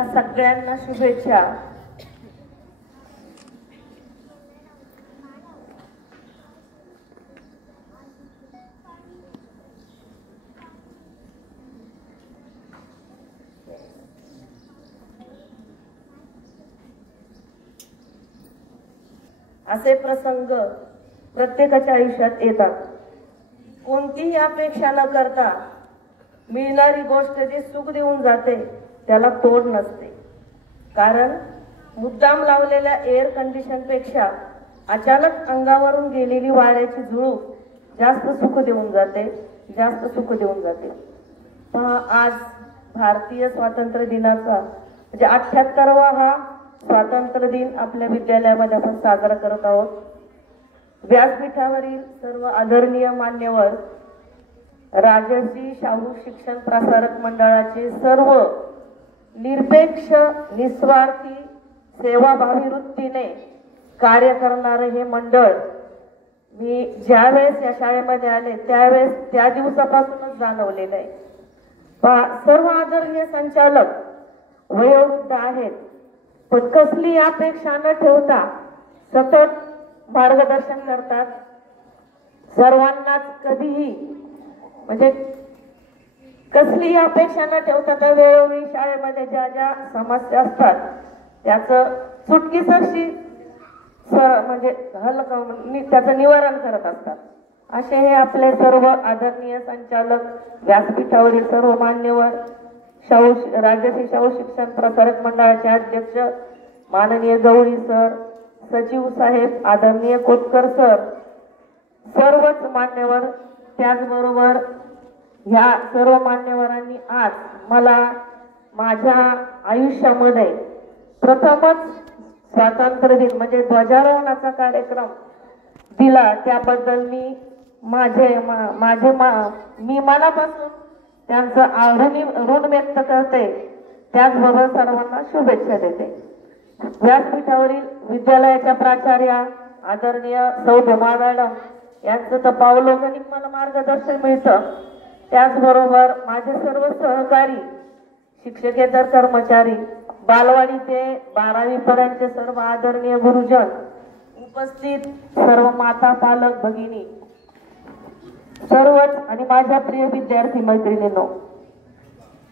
सगळ्यांना शुभेच्छा। असे प्रसंग प्रत्येकाच्या आयुष्यात येतात। कोणतीही अपेक्षा न करता मिळणारी गोष्ट जी सुख देऊन जाते त्याला तोड नसते। कारण मुद्दाम लावलेल्या एअर कंडिशन पेक्षा अचानक अंगावरून गेलेली वाऱ्याची झुळूक जास्त सुख देऊन जाते, जास्त सुख देऊन जाते। आज भारतीय स्वातंत्र्य दिनाचा म्हणजे 78वा हा स्वातंत्र्य दिन आपल्या विद्यालयामध्ये आपण साजरा करत आहोत। व्यासपीठावरील सर्व आदरणीय मान्यवर, राजर्षी शाहू शिक्षण प्रसारक मंडळाचे सर्व निरपेक्ष निस्वार्थी सेवाभावी वृत्तीने कार्य करणारे हे मंडळ, मी ज्यावेळेस या शाळेमध्ये आले त्यावेळेस त्या दिवसापासूनच जाणवलेलं आहे। सर्व आदरणीय संचालक वयोवृद्ध आहेत, पण कसली अपेक्षा न ठेवता सतत मार्गदर्शन करतात। सर्वांनाच कधीही म्हणजे कसली अपेक्षा न ठेवता त्या वेळोवेळी शाळेमध्ये ज्या ज्या समस्या असतात त्याचं चुटकीसरशी म्हणजे त्याचं निवारण करत असतात। असे हे आपले सर्व आदरणीय संचालक, व्यासपीठावरील सर्व मान्यवर, राजर्षी शाहू शिक्षण प्रसारक मंडळाचे अध्यक्ष माननीय गवळी सर, सचिव साहेब, आदरणीय कोतकर सर, सर्वच मान्यवर, त्याचबरोबर ह्या सर्व मान्यवरांनी आज मला माझ्या आयुष्यामध्ये प्रथमच स्वातंत्र्य दिन म्हणजे ध्वजारोहणाचा कार्यक्रम दिला, त्याबद्दल मी मनापासून त्यांचं ऋण व्यक्त करते। त्याचबरोबर सर्वांना शुभेच्छा देते। व्यासपीठावरील विद्यालयाच्या प्राचार्या आदरणीय सौ भमा मॅडम यांचं तर पावलोगणिक मला मार्गदर्शन मिळतं। त्याचबरोबर माझे सर्व सहकारी, शिक्षकेतर कर्मचारी, बालवाडी ते 12वी पर्यंतचे सर्व आदरणीय गुरुजन, उपस्थित सर्व माता, पालक, भगिनी, सर्वच आणि माझ्या प्रिय विद्यार्थी मैत्रिणींनो,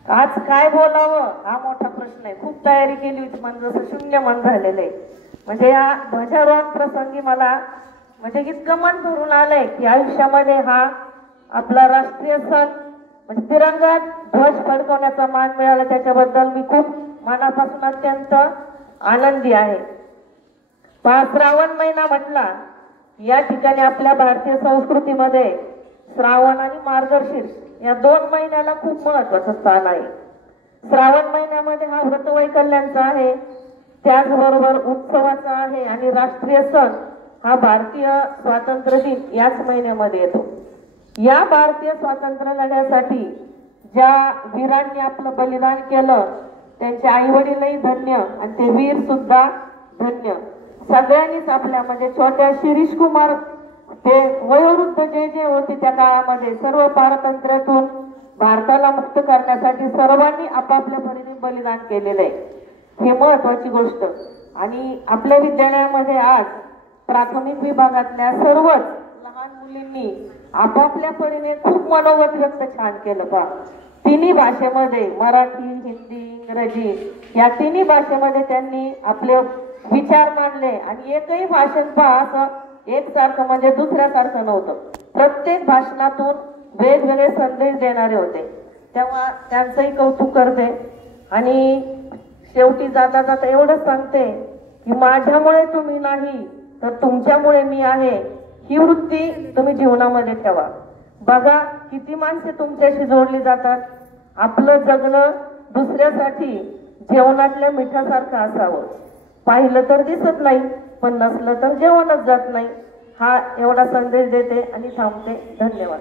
आज काय बोलावं हा मोठा प्रश्न आहे। खूप तयारी केली होती, मन जसं शून्य मन झालेलं आहे। म्हणजे या ध्वजारोहण प्रसंगी मला म्हणजे इतकं मन भरून आलंय की आयुष्यामध्ये हा आपला राष्ट्रीय सण म्हणजे तिरंगा ध्वज फडकवण्याचा मान मिळाला, त्याच्याबद्दल मी खूप मनापासून अत्यंत आनंदी आहे। श्रावण महिना म्हटला, या ठिकाणी आपल्या भारतीय संस्कृतीमध्ये श्रावण आणि मार्गशीर्ष या 2 महिन्याला खूप महत्वाचं स्थान आहे। श्रावण महिन्यामध्ये हा व्रतवैकल्यांचा आहे, त्याचबरोबर उत्सवाचा आहे आणि राष्ट्रीय सण हा भारतीय स्वातंत्र्य दिन याच महिन्यामध्ये येतो। या भारतीय स्वातंत्र्य लढ्यासाठी ज्या वीरांनी आपलं बलिदान केलं त्यांचे आई वडीलही धन्य आणि ते वीर सुद्धा धन्य। सगळ्यांनीच आपल्या म्हणजे छोट्या शिरीष कुमार ते वयोवृद्ध जे होते त्या काळामध्ये सर्व पारतंत्र्यातून भारताला मुक्त करण्यासाठी सर्वांनी आपापल्या परीने बलिदान केलेलं आहे। हे महत्वाची गोष्ट। आणि आपल्या विद्यालयामध्ये आज प्राथमिक विभागातल्या सर्वच लहान मुलींनी आपापल्या परीने खूप मनोगत व्यक्त छान केलं। तिन्ही भाषेमध्ये मराठी, हिंदी, इंग्रजी या तिन्ही भाषेमध्ये त्यांनी आपले विचार मांडले आणि एकही भाषण असं एकसारखं म्हणजे दुसऱ्यासारखं नव्हतं। प्रत्येक भाषणातून वेगवेगळे संदेश देणारे होते, तेव्हा त्यांचंही कौतुक करते। आणि शेवटी जाता जाता एवढंच सांगते की माझ्यामुळे तुम्ही नाही तर तुमच्यामुळे मी आहे, ही वृत्ती तुम्ही जीवनामध्ये ठेवा। बघा किती माणसे तुमच्याशी जोडली जातात। आपलं जगणं दुसऱ्यासाठी जेवणातल्या मिठासारखं असावं। पाहिलं तर दिसत नाही, पण नसलं तर जेवणच जात नाही। हा एवढा संदेश देते आणि थांबते। धन्यवाद।